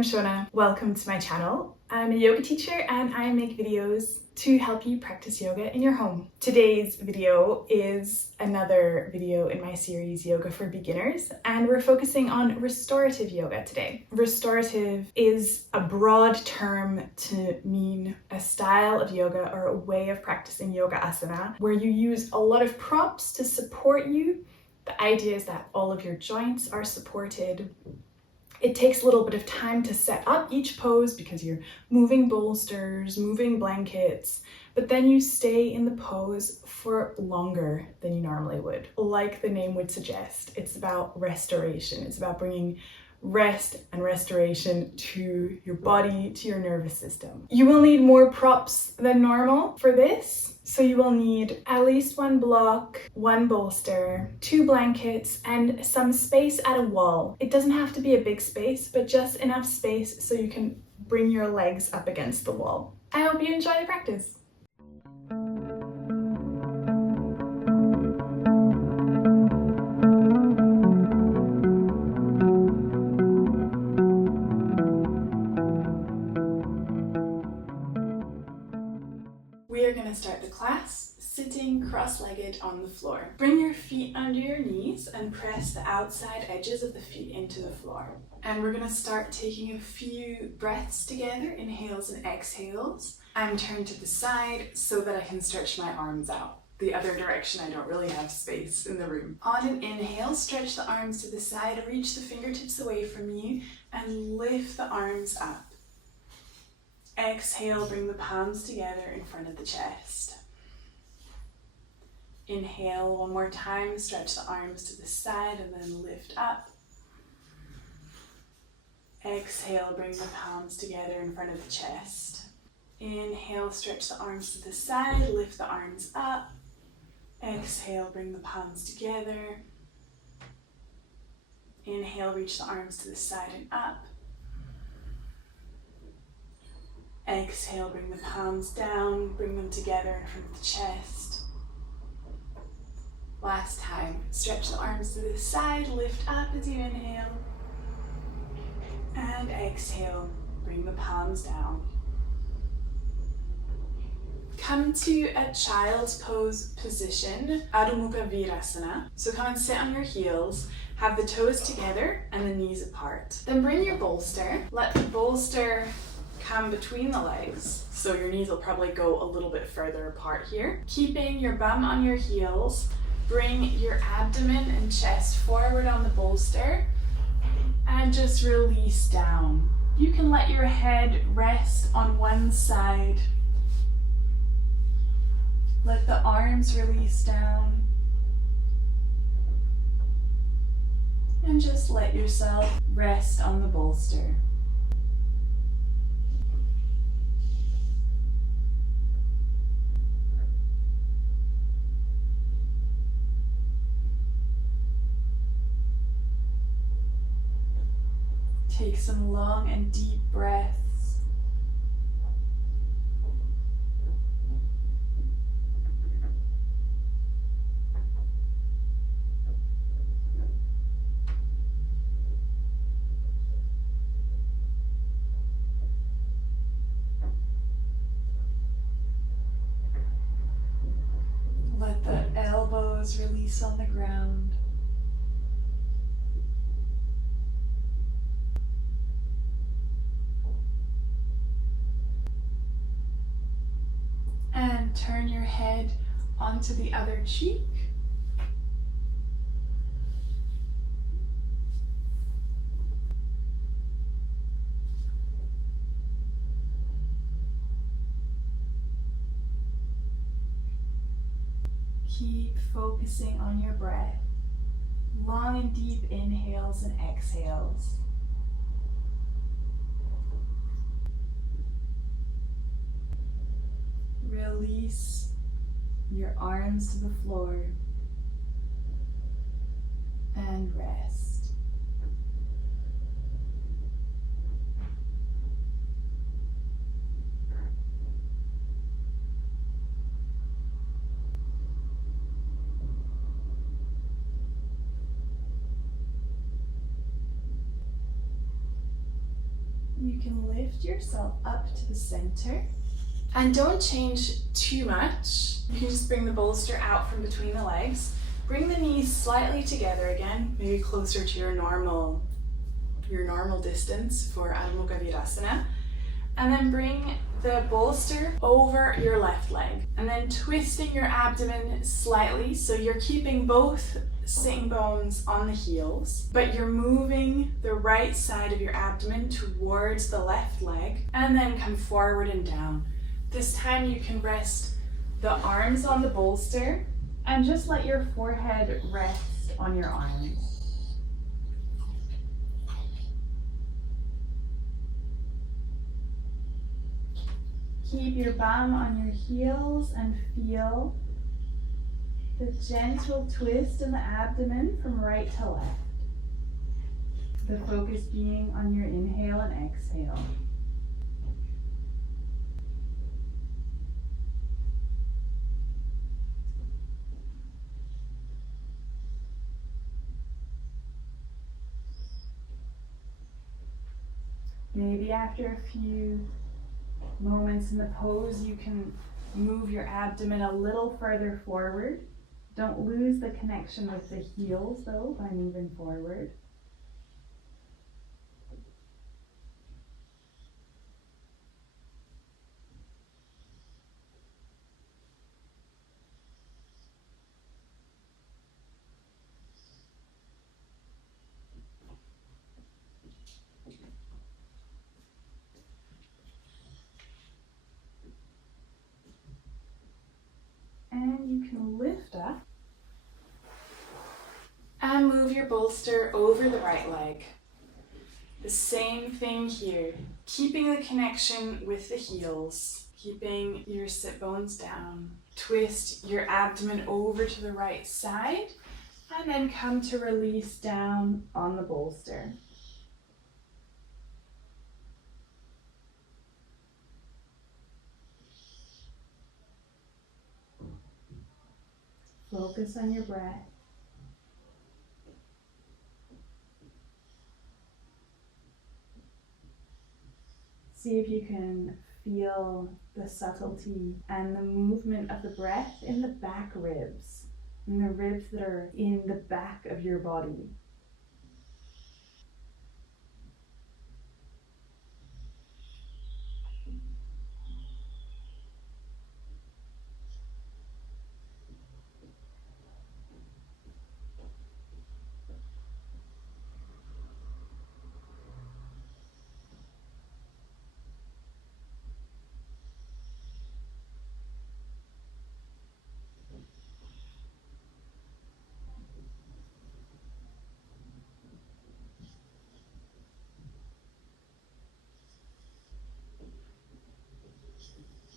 I'm Shona. Welcome to my channel. I'm a yoga teacher and I make videos to help you practice yoga in your home. Today's video is another video in my series Yoga for Beginners, and we're focusing on restorative yoga today. Restorative is a broad term to mean a style of yoga or a way of practicing yoga asana where you use a lot of props to support you. The idea is that all of your joints are supported. It takes a little bit of time to set up each pose because you're moving bolsters, moving blankets, but then you stay in the pose for longer than you normally would. Like the name would suggest, it's about restoration. It's about bringing rest and restoration to your body, to your nervous system. You will need more props than normal for this. So you will need at least one block, one bolster, 2 blankets, and some space at a wall. It doesn't have to be a big space, but just enough space so you can bring your legs up against the wall. I hope you enjoy the practice. We are going to start the class sitting cross-legged on the floor. Bring your feet under your knees and press the outside edges of the feet into the floor. And we're going to start taking a few breaths together, inhales and exhales, and turn to the side so that I can stretch my arms out. The other direction, I don't really have space in the room. On an inhale, stretch the arms to the side, reach the fingertips away from you, and lift the arms up. Exhale, bring the palms together in front of the chest. Inhale one more time, stretch the arms to the side and then lift up. Exhale, bring the palms together in front of the chest. Inhale, stretch the arms to the side, lift the arms up. Exhale, bring the palms together. Inhale, reach the arms to the side and up. Exhale, bring the palms down, bring them together in front of the chest. Last time, stretch the arms to the side, lift up as you inhale. And exhale, bring the palms down. Come to a child's pose position, Adho Mukha Virasana. So come and sit on your heels, have the toes together and the knees apart. Then bring your bolster, let the bolster come between the legs, so your knees will probably go a little bit further apart here. Keeping your bum on your heels, bring your abdomen and chest forward on the bolster and just release down. You can let your head rest on one side. Let the arms release down. And just let yourself rest on the bolster. Take some long and deep breaths. Let the elbows release on the ground. And turn your head onto the other cheek. Keep focusing on your breath. Long and deep inhales and exhales. Release your arms to the floor and rest. you can lift yourself up to the center. And don't change too much. You can just bring the bolster out from between the legs. Bring the knees slightly together again, maybe closer to your normal distance for Adho Mukha Virasana. And then bring the bolster over your left leg. And then twisting your abdomen slightly, so you're keeping both sitting bones on the heels, but you're moving the right side of your abdomen towards the left leg, and then come forward and down. This time you can rest the arms on the bolster and just let your forehead rest on your arms. Keep your bum on your heels and feel the gentle twist in the abdomen from right to left. The focus being on your inhale and exhale. Maybe after a few moments in the pose, you can move your abdomen a little further forward. Don't lose the connection with the heels though by moving forward. And you can lift up and move your bolster over the right leg. The same thing here, keeping the connection with the heels, keeping your sit bones down. Twist your abdomen over to the right side and then come to release down on the bolster. Focus on your breath. See if you can feel the subtlety and the movement of the breath in the back ribs, in the ribs that are in the back of your body.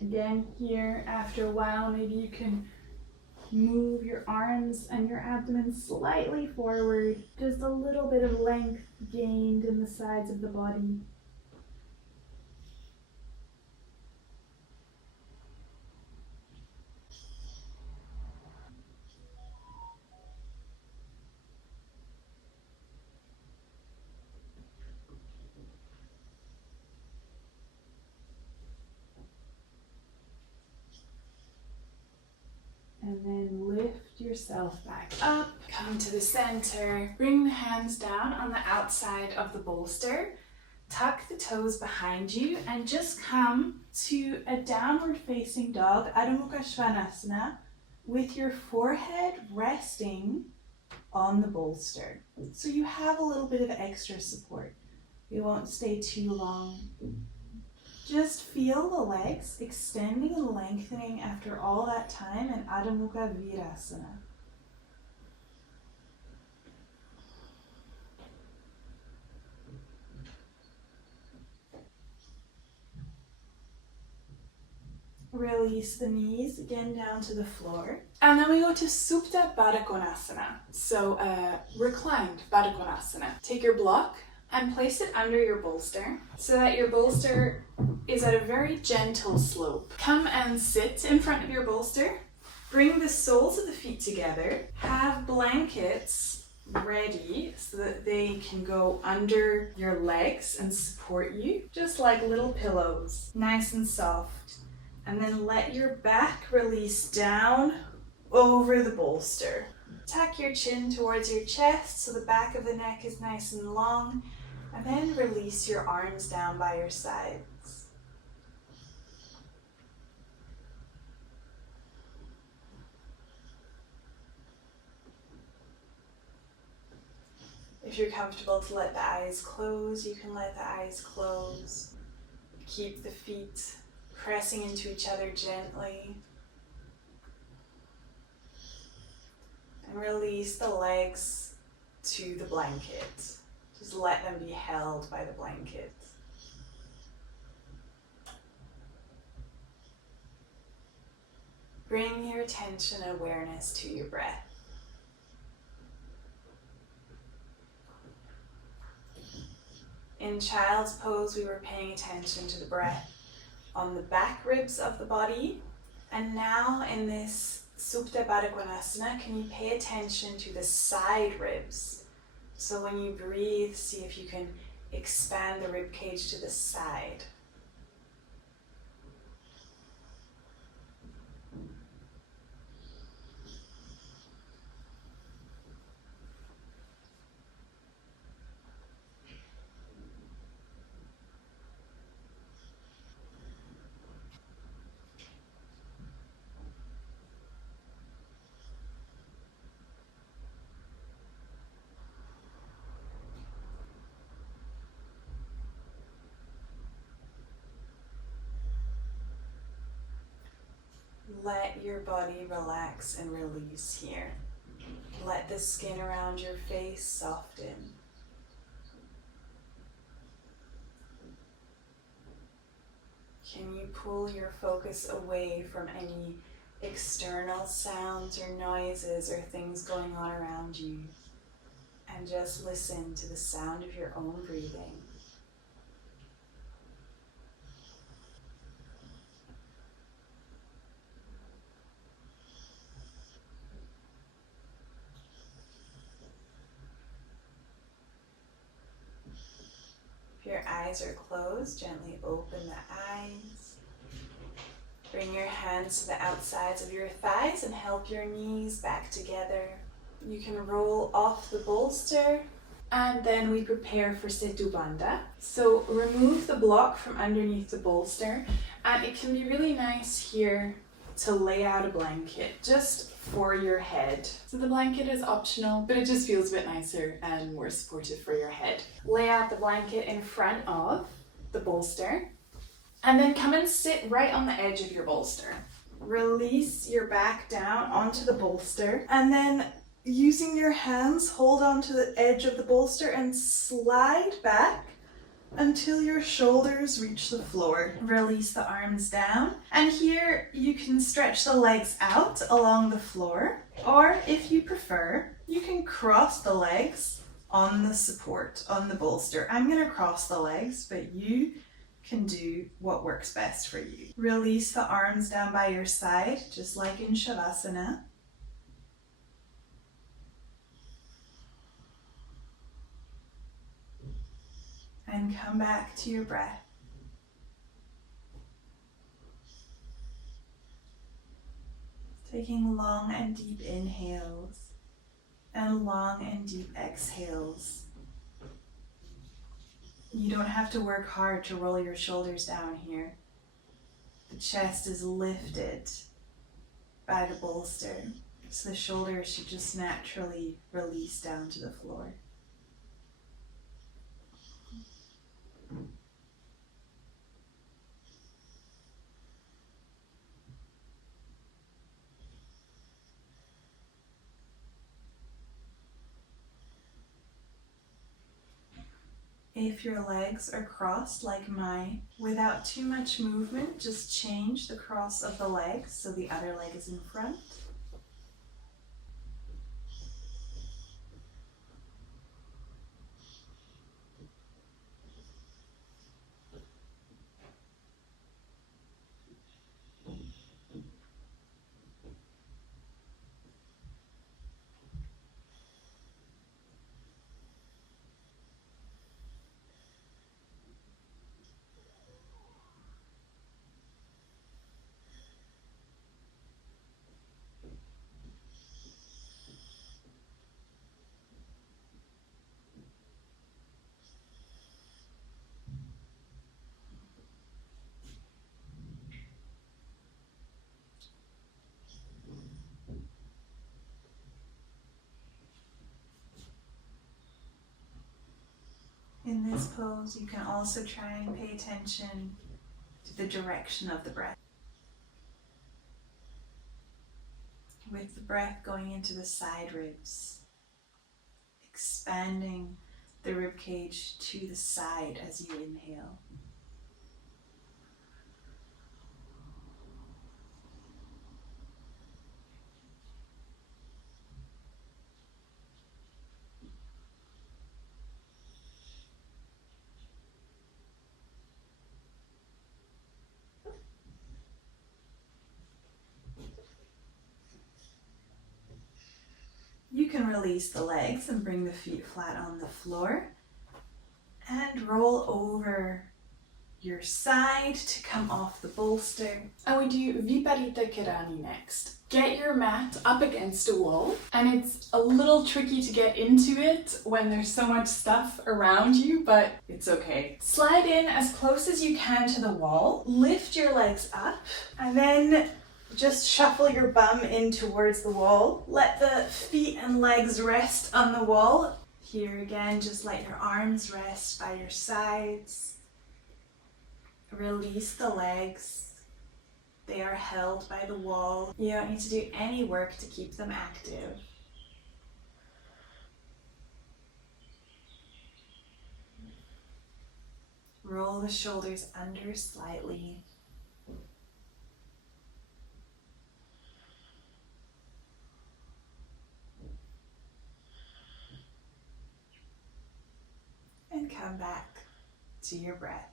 Again, here, after a while, maybe you can move your arms and your abdomen slightly forward. Just a little bit of length gained in the sides of the body. And then lift yourself back up, come to the center, bring the hands down on the outside of the bolster, tuck the toes behind you, and just come to a downward facing dog, Adho Mukha Svanasana, with your forehead resting on the bolster. So you have a little bit of extra support. We won't stay too long. Just feel the legs extending and lengthening after all that time in Adho Mukha Virasana. Release the knees again down to the floor. And then we go to Supta Baddha Konasana. So reclined Baddha Konasana. Take your block and place it under your bolster so that your bolster is at a very gentle slope. Come and sit in front of your bolster. Bring the soles of the feet together. Have blankets ready so that they can go under your legs and support you, just like little pillows, nice and soft. And then let your back release down over the bolster. Tuck your chin towards your chest so the back of the neck is nice and long, and then release your arms down by your sides. If you're comfortable to let the eyes close, you can let the eyes close. Keep the feet pressing into each other gently. And release the legs to the blanket. Just let them be held by the blanket. Bring your attention and awareness to your breath. In child's pose, we were paying attention to the breath on the back ribs of the body. And now in this Supta Baddha Konasana, can you pay attention to the side ribs? So when you breathe, see if you can expand the rib cage to the side. Let your body relax and release here. Let the skin around your face soften. Can you pull your focus away from any external sounds or noises or things going on around you, and just listen to the sound of your own breathing? If your eyes are closed, gently open the eyes. Bring your hands to the outsides of your thighs and help your knees back together. You can roll off the bolster, and then we prepare for Setu Bandha. So remove the block from underneath the bolster, and it can be really nice here to lay out a blanket just for your head. So the blanket is optional, but it just feels a bit nicer and more supportive for your head. Lay out the blanket in front of the bolster, and then come and sit right on the edge of your bolster. Release your back down onto the bolster, and then using your hands, hold onto the edge of the bolster and slide back until your shoulders reach the floor. Release the arms down, and here you can stretch the legs out along the floor, or if you prefer, you can cross the legs on the support, on the bolster. I'm going to cross the legs, but you can do what works best for you. Release the arms down by your side, just like in Shavasana. And come back to your breath. Taking long and deep inhales and long and deep exhales. You don't have to work hard to roll your shoulders down here. The chest is lifted by the bolster, so the shoulders should just naturally release down to the floor. If your legs are crossed like mine, without too much movement, just change the cross of the legs so the other leg is in front. in this pose. You can also try and pay attention to the direction of the breath. With the breath going into the side ribs, expanding the rib cage to the side as you inhale. You can release the legs and bring the feet flat on the floor and roll over your side to come off the bolster. And we do Viparita Kirani next. Get your mat up against a wall, and it's a little tricky to get into it when there's so much stuff around you, but it's okay. Slide in as close as you can to the wall, lift your legs up, and then just shuffle your bum in towards the wall. Let the feet and legs rest on the wall. Here again, just let your arms rest by your sides. Release the legs. They are held by the wall. You don't need to do any work to keep them active. Roll the shoulders under slightly. And come back to your breath.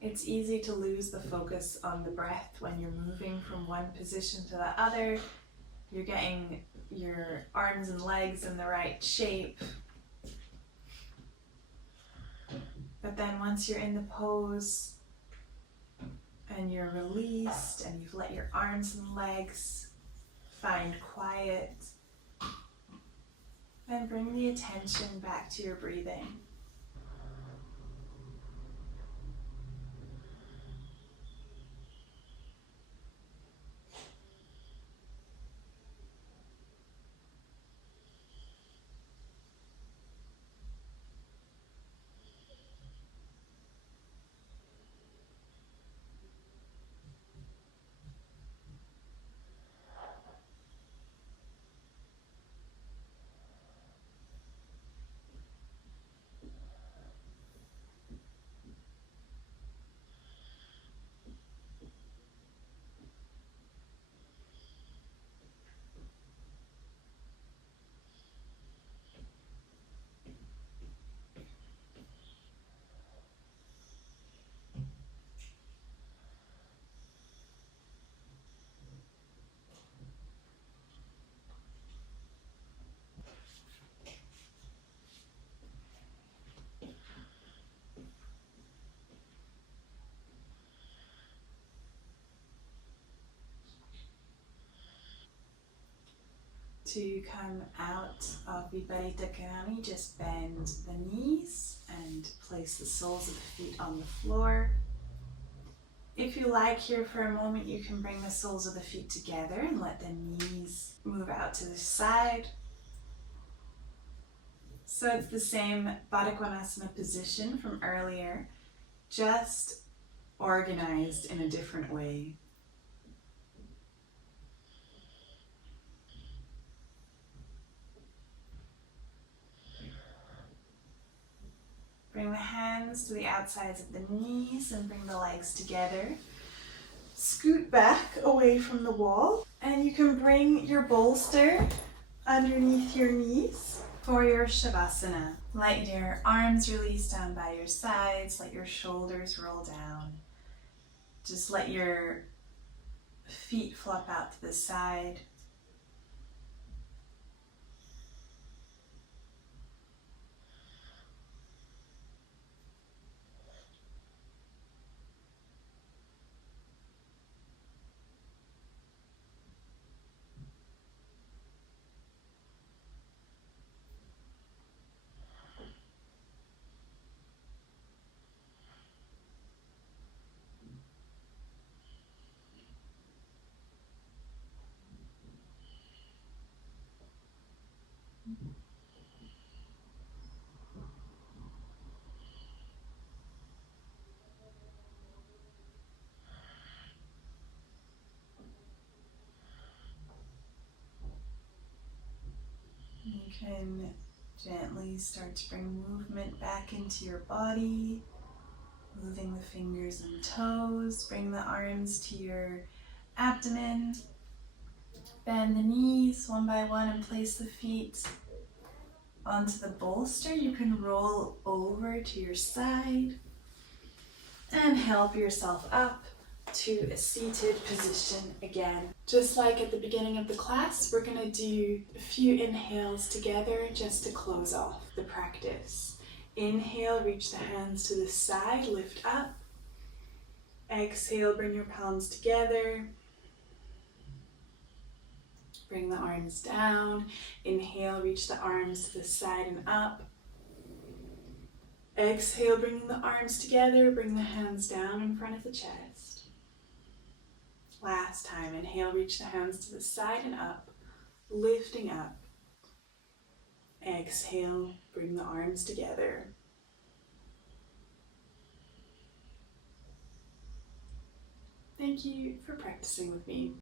It's easy to lose the focus on the breath when you're moving from one position to the other. You're getting your arms and legs in the right shape. But then once you're in the pose and you're released and you've let your arms and legs find quiet, then bring the attention back to your breathing. To come out of Viparita Kirani, just bend the knees and place the soles of the feet on the floor. If you like, here for a moment, you can bring the soles of the feet together and let the knees move out to the side. So it's the same Baddha Konasana position from earlier, just organized in a different way. Bring the hands to the outsides of the knees and bring the legs together. Scoot back away from the wall, and you can bring your bolster underneath your knees for your Shavasana. Let your arms release down by your sides, let your shoulders roll down. Just let your feet flop out to the side. can gently start to bring movement back into your body, moving the fingers and toes. Bring the arms to your abdomen. Bend the knees one by one and place the feet onto the bolster. You can roll over to your side and help yourself up to a seated position again. Just like at the beginning of the class, we're going to do a few inhales together just to close off the practice. Inhale, reach the hands to the side, lift up. Exhale, bring your palms together. Bring the arms down. Inhale, reach the arms to the side and up. Exhale, bringing the arms together, bring the hands down in front of the chest. Last time, inhale, reach the hands to the side and up, lifting up. Exhale, bring the arms together. Thank you for practicing with me.